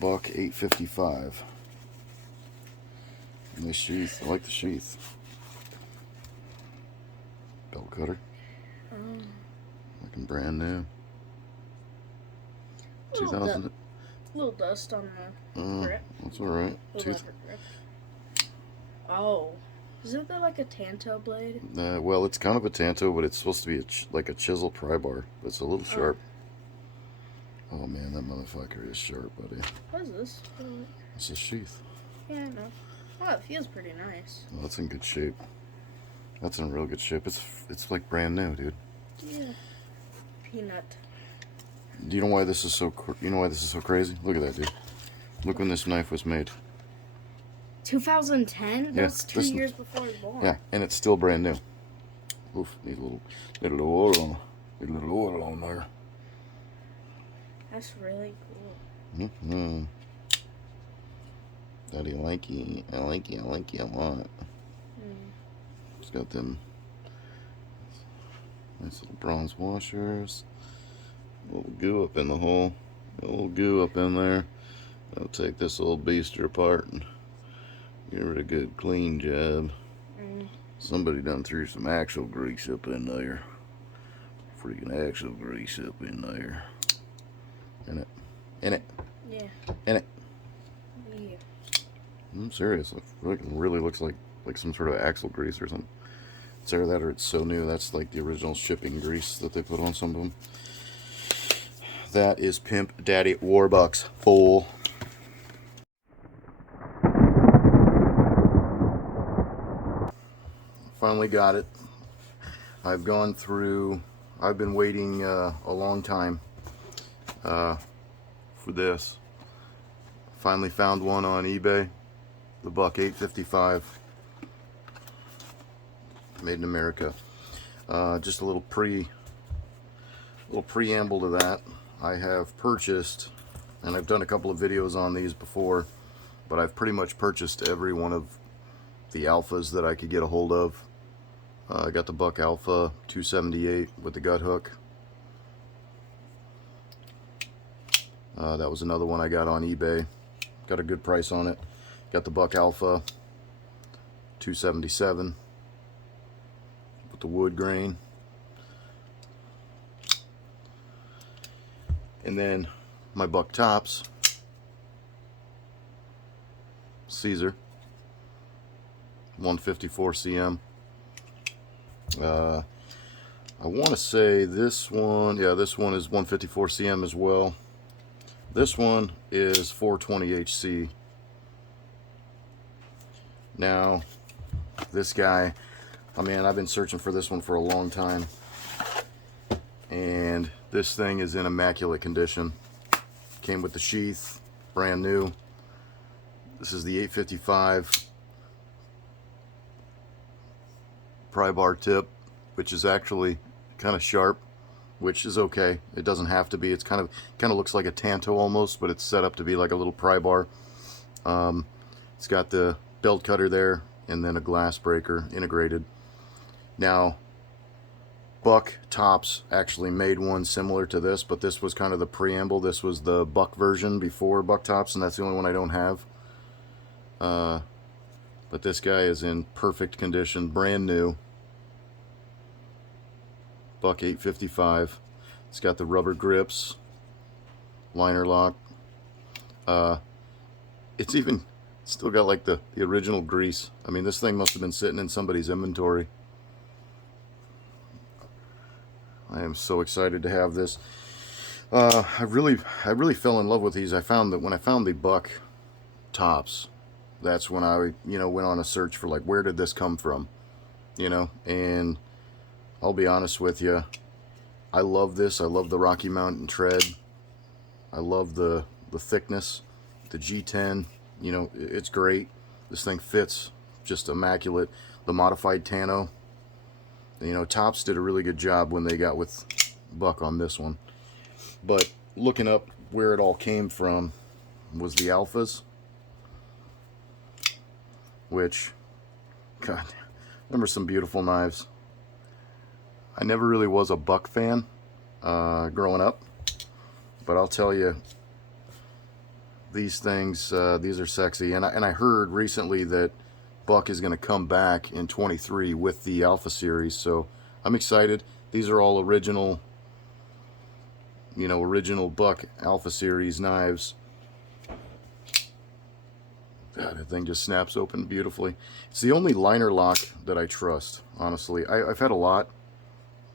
buck 855. Nice sheath. I like the sheath. Belt cutter. Looking brand new. 2000. Little dust on the grip. That's alright. Grip. Oh. Isn't that like a tanto blade? Well, it's kind of a tanto, but it's supposed to be like a chisel pry bar. It's a little sharp. Oh man, that motherfucker is sharp, buddy. What is this? It's a sheath. Yeah, I know. Oh, it feels pretty nice. Well, that's in good shape. That's in real good shape. It's like brand new, dude. Yeah. Peanut. Do you know why this is so? You know why this is so crazy? Look at that, dude. Look when this knife was made. 2010? Yeah, That's 2 years before I was born. Yeah, and it's still brand new. Oof, need a little oil on there. That's really cool. Daddy, I like you a lot. It's got them nice little bronze washers. A little goo up in the hole. A little goo up in there. I'll take this little beaster apart and give it a good clean job. Somebody done threw some actual grease up in there. Freaking actual grease up in there. In it. Yeah. In it. Yeah. I'm serious. It really looks like some sort of axle grease or something. It's either that or it's so new. That's like the original shipping grease that they put on some of them. That is Pimp Daddy Warbucks full. Finally got it. I've been waiting a long time for this. Finally found one on eBay. The buck 855. Made in America. Just a little preamble to that. I have purchased, and I've done a couple of videos on these before, but I've pretty much purchased every one of the alphas that I could get a hold of. I got the buck alpha 278 with the gut hook. That was another one I got on eBay. Got a good price on it. Got the buck alpha 277 with the wood grain. And then my buck tops, Caesar 154 cm. I want to say this one, yeah, this one is 154 cm as well. This one is 420 HC. Now, this guy, I mean, I've been searching for this one for a long time, and this thing is in immaculate condition. Came with the sheath, brand new. This is the 855 pry bar tip, which is actually kind of sharp, which is okay. It doesn't have to be. It's kind of looks like a tanto almost, but it's set up to be like a little pry bar. It's got the belt cutter there and then a glass breaker integrated. Now, Buck Tops actually made one similar to this, but this was kind of the preamble. This was the Buck version before Buck Tops, and that's the only one I don't have. But this guy is in perfect condition, brand new. Buck 855. It's got the rubber grips, liner lock. It's even still got like the original grease. I mean, this thing must have been sitting in somebody's inventory. I am so excited to have this. I really fell in love with these. I found that when I found the Buck Tops, that's when I, went on a search for like, where did this come from? And I'll be honest with you, I love this. I love the Rocky Mountain tread. I love the thickness, the G10. It's great. This thing fits just immaculate. The modified Tano. Tops did a really good job when they got with Buck on this one. But looking up where it all came from was the alphas, which, God, remember some beautiful knives. I never really was a Buck fan growing up, but I'll tell you, these things, these are sexy. And I heard recently that Buck is going to come back in 23 with the Alpha series, so I'm excited. These are all original, you know, original Buck Alpha series knives. God, that thing just snaps open beautifully. It's the only liner lock that I trust, honestly. I've had a lot.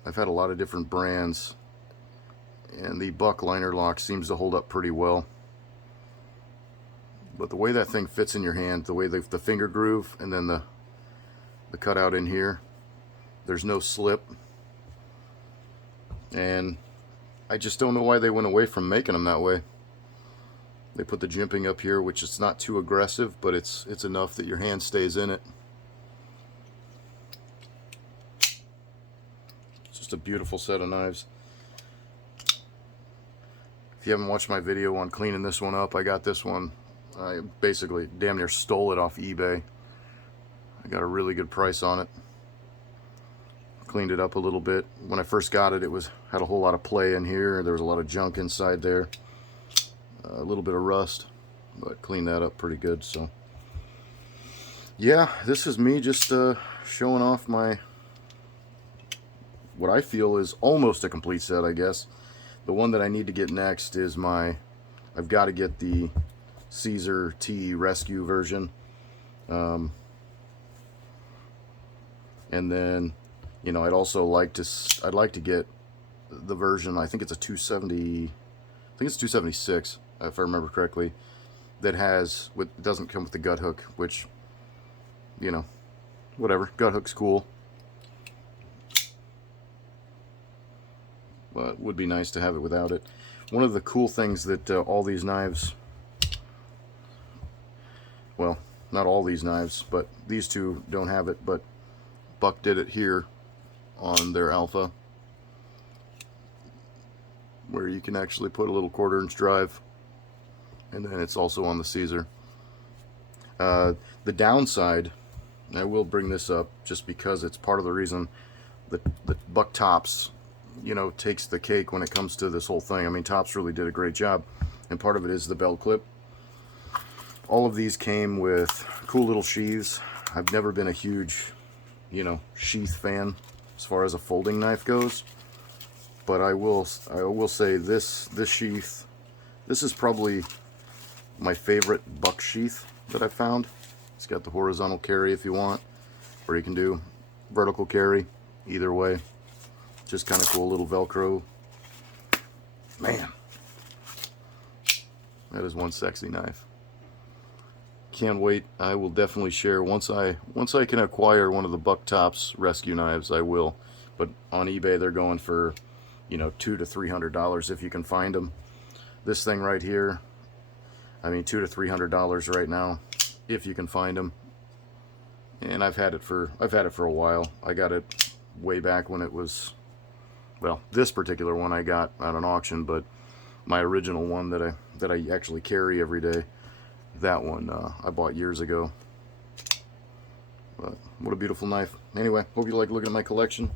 I've had a lot of different brands, and the Buck liner lock seems to hold up pretty well. But the way that thing fits in your hand, the way the finger groove, and then the cutout in here, there's no slip. And I just don't know why they went away from making them that way. They put the jimping up here, which is not too aggressive, but it's enough that your hand stays in it. It's just a beautiful set of knives. If you haven't watched my video on cleaning this one up, I got this one. I basically damn near stole it off eBay. I got a really good price on it. Cleaned it up a little bit. When I first got it, had a whole lot of play in here. There was a lot of junk inside there. A little bit of rust, but cleaned that up pretty good. So yeah, this is me just showing off my, what I feel is almost a complete set, I guess. The one that I need to get next is I've got to get the CSAR-T rescue version. And then, you know, I'd like to get the version, I think it's a 270, I think it's 276, if I remember correctly, that doesn't come with the gut hook, which, you know, whatever, gut hook's cool. But would be nice to have it without it. One of the cool things that all these knives, well, not all these knives, but these two don't have it, but Buck did it here on their Alpha, where you can actually put a little 1/4 inch drive, and then it's also on the CSAR. The downside, and I will bring this up just because it's part of the reason that Buck Tops, you know, takes the cake when it comes to this whole thing. I mean, Tops really did a great job, and part of it is the belt clip. All of these came with cool little sheaths. I've never been a huge, you know, sheath fan as far as a folding knife goes, but I will say this sheath, this is probably my favorite Buck sheath that I've found. It's got the horizontal carry if you want, or you can do vertical carry, either way. Just kind of cool little Velcro. Man, that is one sexy knife. Can't wait. I will definitely share once I can acquire one of the Buck Tops rescue knives. I will, but on eBay they're going for, you know, $200 to $300 if you can find them. This thing right here, I mean, $200 to $300 right now if you can find them. And I've had it for a while. I got it way back when it was, well, this particular one I got at an auction, but my original one that I actually carry every day, that one I bought years ago. But what a beautiful knife. Anyway, hope you like looking at my collection.